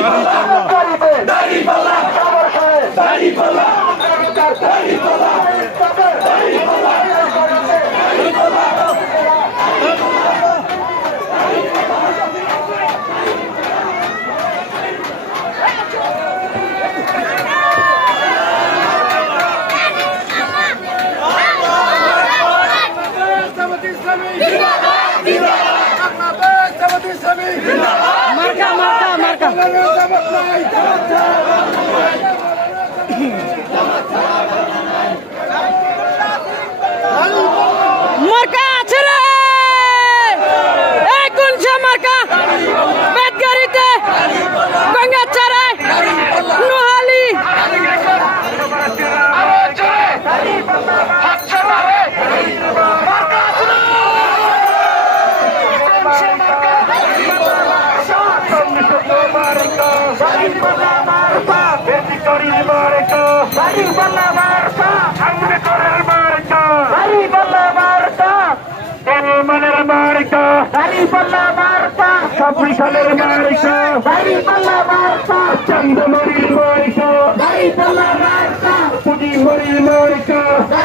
داري پلاک داري پلاک قبر حال Ja, ja, ja, ja, ja, हरी भला वारा अंग्रारका हरी भला वारा हरे मनर मारका हरी भला वारा सभु सनर मारिका हरी भला वारा चंद मरी मारिका हरी भला मार्का पुॼी भरी मारिका